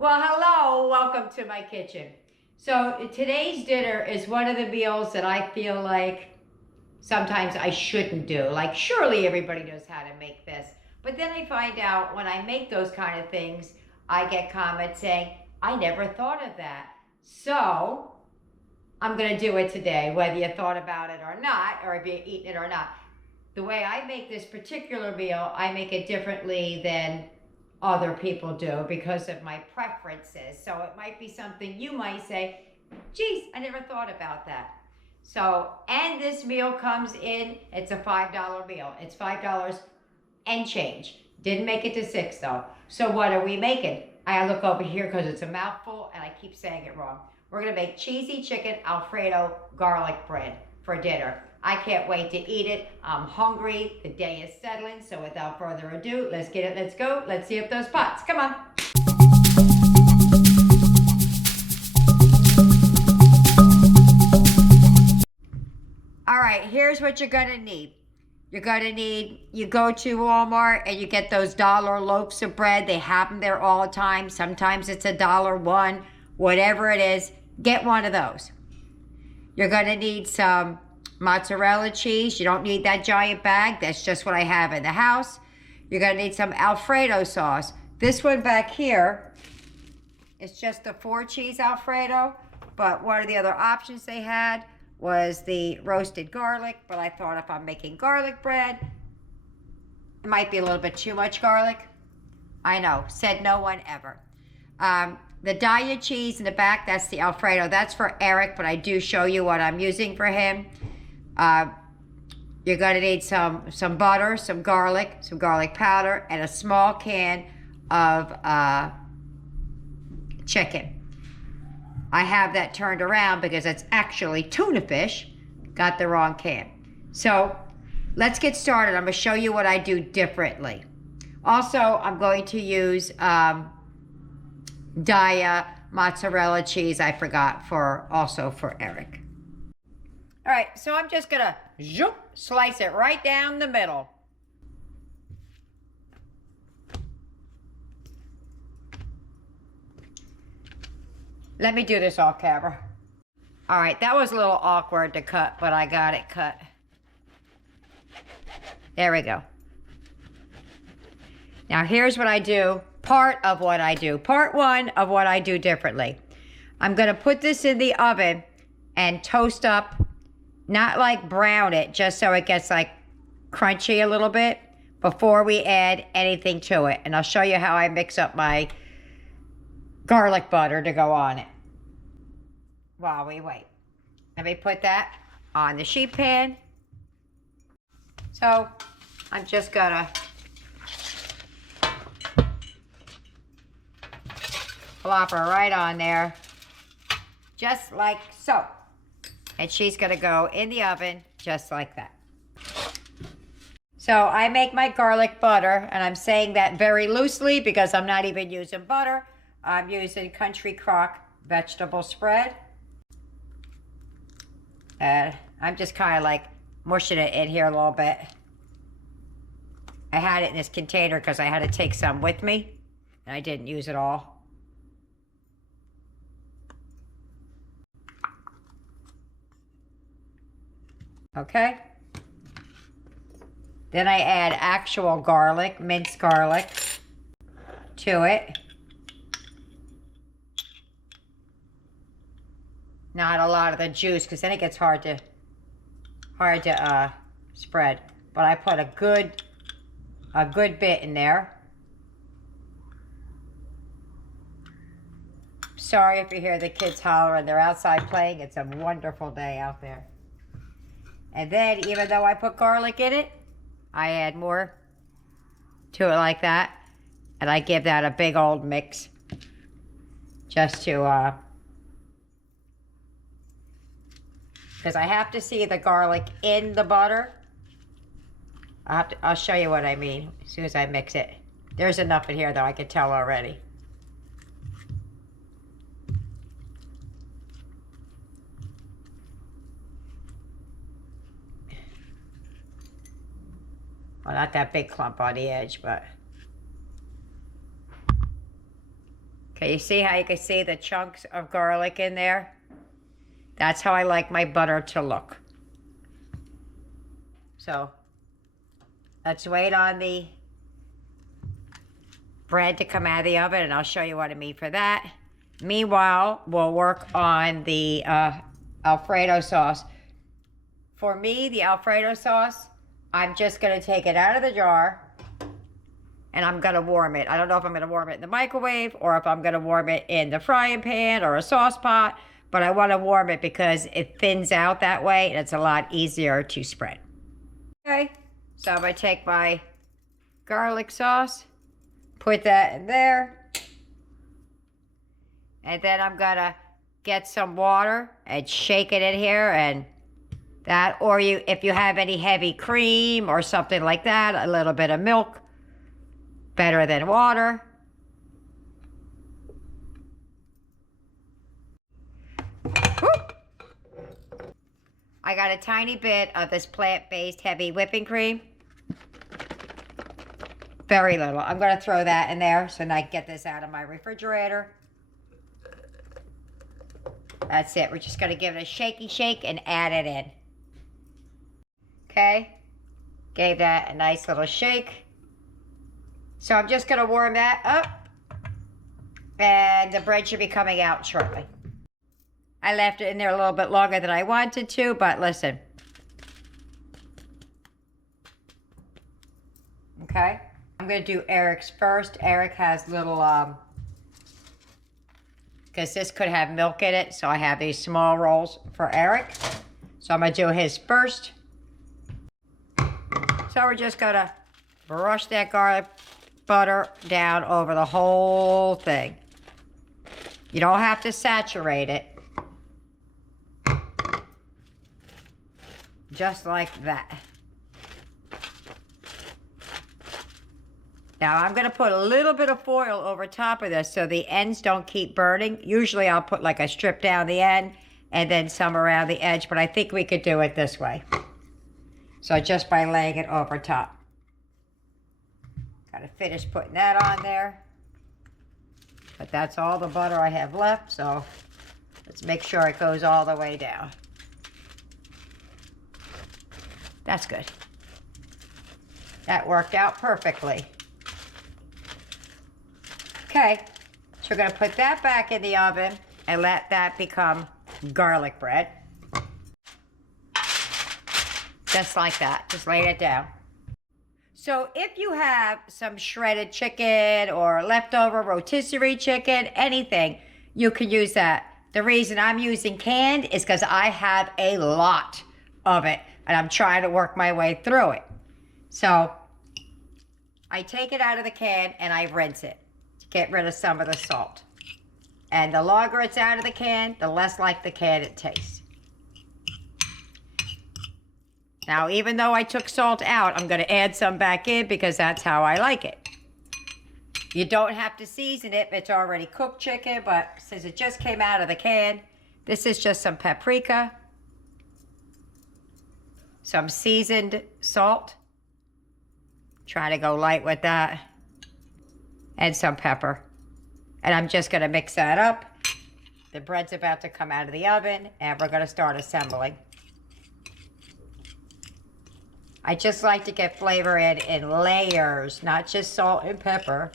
Well, hello, welcome to my kitchen. So today's dinner is one of the meals that I feel like sometimes I shouldn't do. Like, surely everybody knows how to make this. But then I find out when I make those kind of things, I get comments saying, I never thought of that. So I'm gonna do it today, whether you thought about it or not, or if you're eating it or not. The way I make this particular meal, I make it differently than other people do because of my preferences. So it might be something you might say, geez, I never thought about that. So, and this meal comes in, it's a $5 meal. It's $5 and change. Didn't make it to $6 though. So what are we making? I look over here because it's a mouthful and I keep saying it wrong. We're gonna make cheesy chicken Alfredo garlic bread for dinner. I can't wait to eat it. I'm hungry. The day is settling. So without further ado, let's get it. Let's go. Let's see if those pots. Come on. All right, here's what you're gonna need. You're gonna need, you go to Walmart and you get those dollar loaves of bread. They have them there all the time. Sometimes it's $1, whatever it is, get one of those. You're gonna need some mozzarella cheese. You don't need that giant bag. That's just what I have in the house. You're gonna need some Alfredo sauce. This one back here is just the 4-cheese Alfredo, but one of the other options they had was the roasted garlic, but I thought if I'm making garlic bread, it might be a little bit too much garlic. I know, said no one ever. The diet cheese in the back, that's the Alfredo. That's for Eric, but I do show you what I'm using for him. You're gonna need some butter, some garlic powder, and a small can of chicken. I have that turned around because it's actually tuna fish. Got the wrong can. So let's get started. I'm gonna show you what I do differently. Also, I'm going to use Dia mozzarella cheese, I forgot, also for Eric. All right, so I'm just gonna slice it right down the middle. Let me do this off camera. All right, that was a little awkward to cut, but I got it cut. There we go. Now here's what I do, part of what I do. Part one of what I do differently. I'm gonna put this in the oven and toast up, not like brown it, just so it gets like crunchy a little bit before we add anything to it. And I'll show you how I mix up my garlic butter to go on it while we wait. Let me put that on the sheet pan. So I'm just gonna plop her right on there, just like so. And she's gonna go in the oven just like that. So I make my garlic butter, and I'm saying that very loosely because I'm not even using butter. I'm using Country Crock vegetable spread. And I'm just kind of like mushing it in here a little bit. I had it in this container because I had to take some with me, and I didn't use it all. Okay. Then I add actual garlic, minced garlic, to it. Not a lot of the juice, because then it gets hard to spread. But I put a good bit in there. Sorry if you hear the kids hollering. They're outside playing. It's a wonderful day out there. And then, even though I put garlic in it, I add more to it like that. And I give that a big old mix. Just to, because I have to see the garlic in the butter. I'll show you what I mean as soon as I mix it. There's enough in here though, I can tell already. Well, not that big clump on the edge, but Okay, you see how you can see the chunks of garlic in there? That's how I like my butter to look. So let's wait on the bread to come out of the oven, and I'll show you what I mean for that. Meanwhile, we'll work on the Alfredo sauce. For me, the Alfredo sauce, I'm just going to take it out of the jar and I'm going to warm it. I don't know if I'm going to warm it in the microwave or if I'm going to warm it in the frying pan or a sauce pot, but I want to warm it because it thins out that way and it's a lot easier to spread. Okay, so I'm going to take my garlic sauce, put that in there. And then I'm gonna get some water and shake it in here, and that, or if you have any heavy cream or something like that, a little bit of milk, better than water. Whoop. I got a tiny bit of this plant-based heavy whipping cream. Very little. I'm gonna throw that in there so that I can get this out of my refrigerator. That's it. We're just going to give it a shaky shake and add it in. Okay. Gave that a nice little shake. So I'm just going to warm that up. And the bread should be coming out shortly. I left it in there a little bit longer than I wanted to, but listen. Okay. I'm going to do Eric's first. Eric has little... because this could have milk in it, so I have these small rolls for Eric. So I'm going to do his first. So we're just going to brush that garlic butter down over the whole thing. You don't have to saturate it. Just like that. Now I'm going to put a little bit of foil over top of this so the ends don't keep burning. Usually I'll put like a strip down the end and then some around the edge, but I think we could do it this way. So just by laying it over top. Got to finish putting that on there. But that's all the butter I have left, so let's make sure it goes all the way down. That's good. That worked out perfectly. Okay, so we're going to put that back in the oven and let that become garlic bread. Just like that. Just lay it down. So if you have some shredded chicken or leftover rotisserie chicken, anything, you can use that. The reason I'm using canned is because I have a lot of it and I'm trying to work my way through it. So I take it out of the can and I rinse it. Get rid of some of the salt. And the longer it's out of the can, the less like the can it tastes. Now, even though I took salt out, I'm going to add some back in because that's how I like it. You don't have to season it if it's already cooked chicken, but since it just came out of the can, this is just some paprika, some seasoned salt. Try to go light with that. And some pepper. And I'm just going to mix that up. The bread's about to come out of the oven and we're going to start assembling. I just like to get flavor in layers, not just salt and pepper.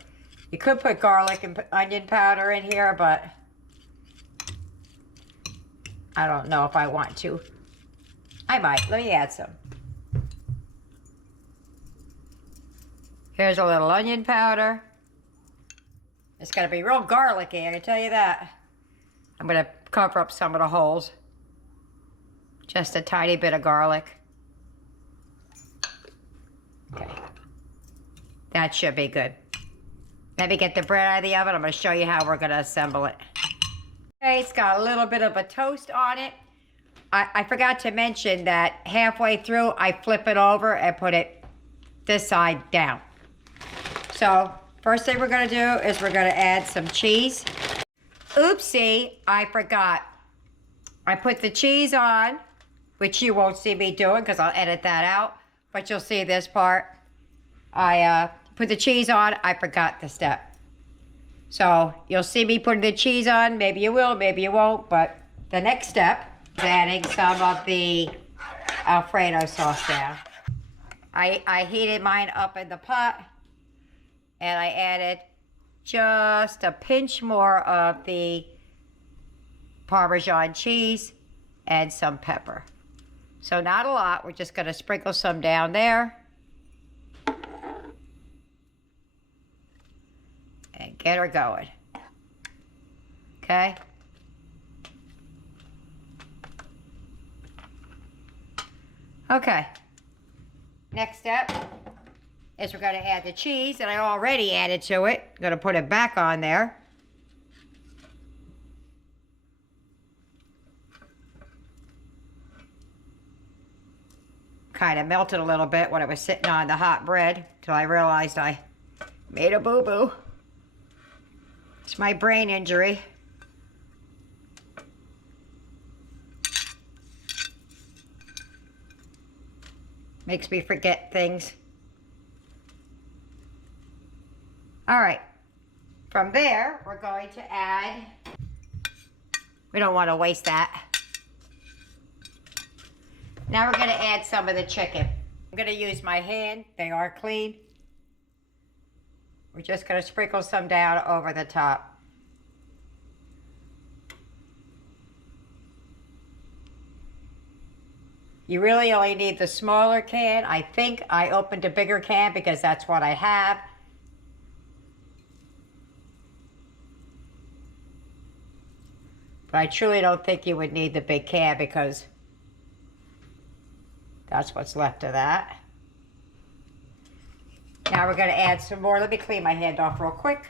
You could put garlic and onion powder in here, but I don't know if I want to. I might. Let me add some. Here's a little onion powder. It's going to be real garlicky, I can tell you that. I'm going to cover up some of the holes. Just a tiny bit of garlic. Okay. That should be good. Let me get the bread out of the oven. I'm going to show you how we're going to assemble it. Okay, it's got a little bit of a toast on it. I forgot to mention that halfway through, I flip it over and put it this side down. So, first thing we're going to do is we're going to add some cheese. Oopsie, I forgot. I put the cheese on, which you won't see me doing because I'll edit that out, but you'll see this part. I put the cheese on, I forgot the step. So you'll see me putting the cheese on. Maybe you will, maybe you won't. But the next step is adding some of the Alfredo sauce down. I heated mine up in the pot, and I added just a pinch more of the Parmesan cheese and some pepper. So not a lot. We're just going to sprinkle some down there. And get her going. Okay? Okay. Next step is we're going to add the cheese that I already added to it. I'm going to put it back on there. Kind of melted a little bit when it was sitting on the hot bread until I realized I made a boo-boo. It's my brain injury. Makes me forget things. All right. From there, we're going to add, we don't want to waste that. Now we're going to add some of the chicken. I'm going to use my hand. They are clean. We're just going to sprinkle some down over the top. You really only need the smaller can. I think I opened a bigger can because that's what I have. But I truly don't think you would need the big can because that's what's left of that. Now we're going to add some more. Let me clean my hand off real quick.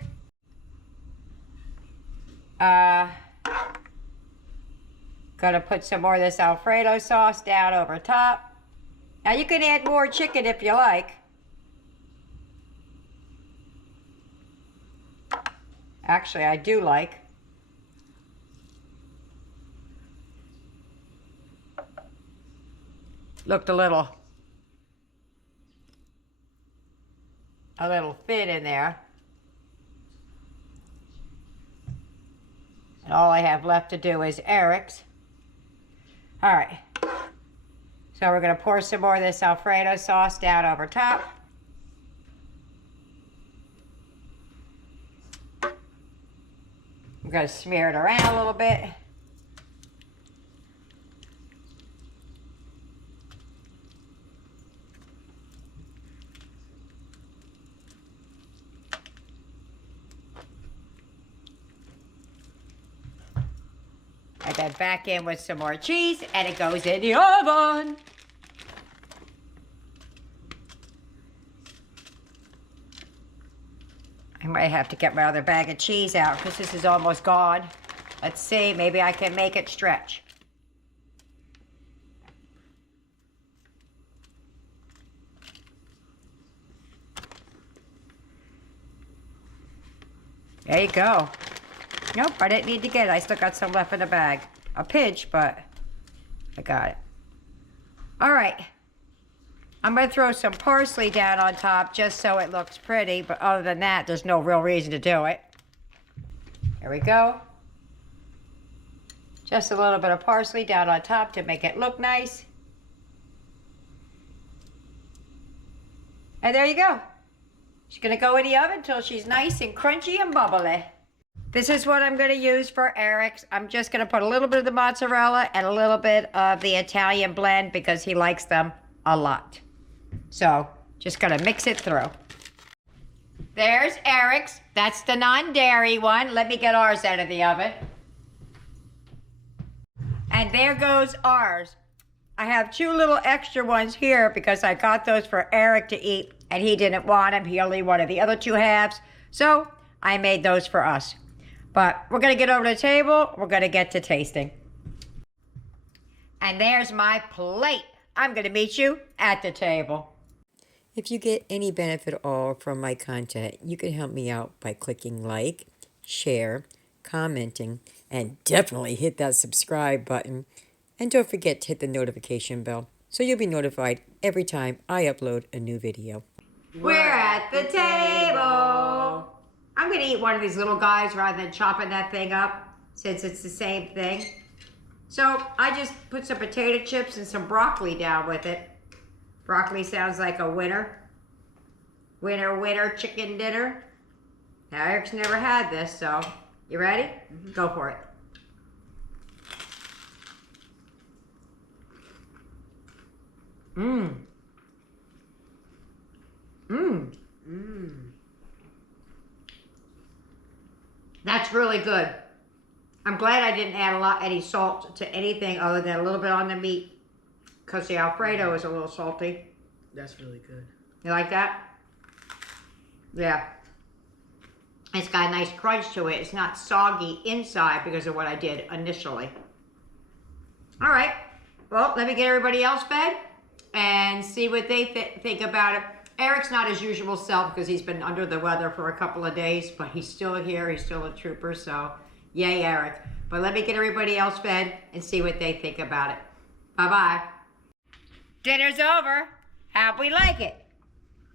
Gonna put some more of this Alfredo sauce down over top. Now you can add more chicken if you like. Actually, I do like. Looked a little thin in there. And all I have left to do is Eric's. All right. So we're going to pour some more of this Alfredo sauce down over top. I'm going to smear it around a little bit. And then back in with some more cheese, and it goes in the oven. I might have to get my other bag of cheese out because this is almost gone. Let's see, maybe I can make it stretch. There you go. Nope, I didn't need to get it. I still got some left in the bag. A pinch, but I got it. All right. I'm going to throw some parsley down on top just so it looks pretty, but other than that, there's no real reason to do it. There we go. Just a little bit of parsley down on top to make it look nice. And there you go. She's going to go in the oven until she's nice and crunchy and bubbly. This is what I'm going to use for Eric's. I'm just going to put a little bit of the mozzarella and a little bit of the Italian blend because he likes them a lot. So, just going to mix it through. There's Eric's. That's the non-dairy one. Let me get ours out of the oven. And there goes ours. I have two little extra ones here because I got those for Eric to eat and he didn't want them. He only wanted the other two halves. So, I made those for us. But we're going to get over to the table. We're going to get to tasting. And there's my plate. I'm going to meet you at the table. If you get any benefit at all from my content, you can help me out by clicking like, share, commenting, and definitely hit that subscribe button. And don't forget to hit the notification bell so you'll be notified every time I upload a new video. We're at the table. I'm gonna eat one of these little guys rather than chopping that thing up, since it's the same thing. So I just put some potato chips and some broccoli down with it. Broccoli sounds like a winner. Winner, winner, chicken dinner. Now, Eric's never had this, so you ready? Mm-hmm. Go for it. Mmm. Mmm. Mmm. That's really good. I'm glad I didn't add any salt to anything other than a little bit on the meat, because the Alfredo is a little salty. That's really good. You like that? Yeah. It's got a nice crunch to it. It's not soggy inside because of what I did initially. All right. Well, let me get everybody else fed and see what they think about it. Eric's not his usual self because he's been under the weather for a couple of days, but he's still here. He's still a trooper, so yay, Eric. But let me get everybody else fed and see what they think about it. Bye-bye. Dinner's over. How'd we like it?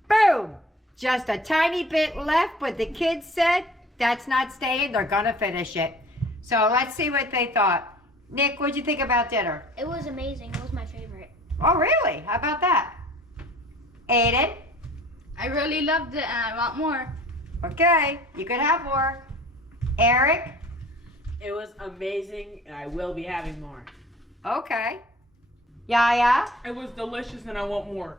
Boom! Just a tiny bit left, but the kids said that's not staying. They're gonna finish it. So let's see what they thought. Nick, what'd you think about dinner? It was amazing. It was my favorite. Oh, really? How about that? Aiden? I really loved it and I want more. Okay, you can have more. Eric? It was amazing, and I will be having more. Okay. Yaya? It was delicious and I want more.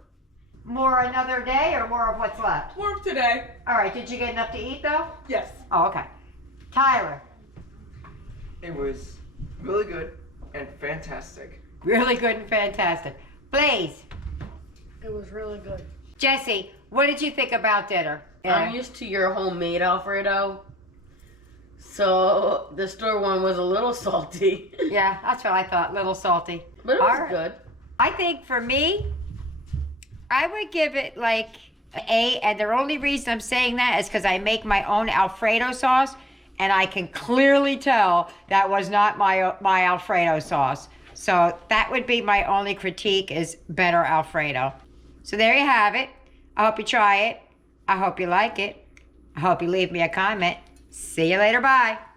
More another day or more of what's left? More of today. All right, did you get enough to eat though? Yes. Oh, okay. Tyler? It was really good and fantastic. Really good and fantastic. Blaze? It was really good. Jesse, what did you think about dinner? I'm used to your homemade Alfredo, so the store one was a little salty, Yeah, that's what I thought. Little salty. but it was All right. good. I think for me, I would give it like an A, and the only reason I'm saying that is because I make my own Alfredo sauce, and I can clearly tell that was not my Alfredo sauce. So that would be my only critique, is better Alfredo. So there you have it. I hope you try it. I hope you like it. I hope you leave me a comment. See you later. Bye.